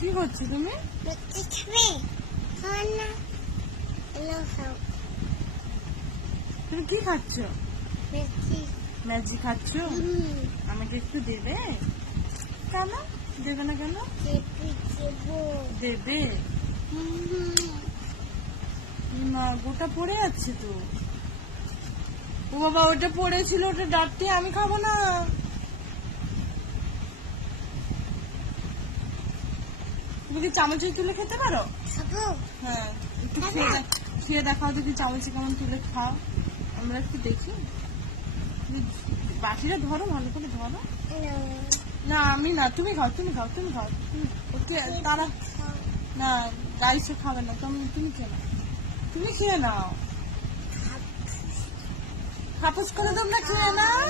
কি করছো তুমি? তুমি কি খাচ্ছ? ম্যাজি খাচ্ছ? আমাকে একটু দেবে? কেন দেবে না? কেন দেবে না? গোটা পড়ে যাচ্ছে তো। ও বাবা, ওটা পড়েছিল, ওটা ডাটতে আমি খাবো না। তুমি কি চামচে তুলে খেতে পারো? হ্যাঁ, একটু খেয়ে দেখাও দেখি চামচে কেমন তুলে খাও। আমরা একটু দেখি। বাটিটা ধরো, ভালো করে ধরো। না আমি না, তুমি খাও। ওকে তারা না, গাইছে খাবে না। তুমি খেয়ে নাও, তুমি খেয়ে নাও। হাপুস করে তোমরা খেয়ে নাও।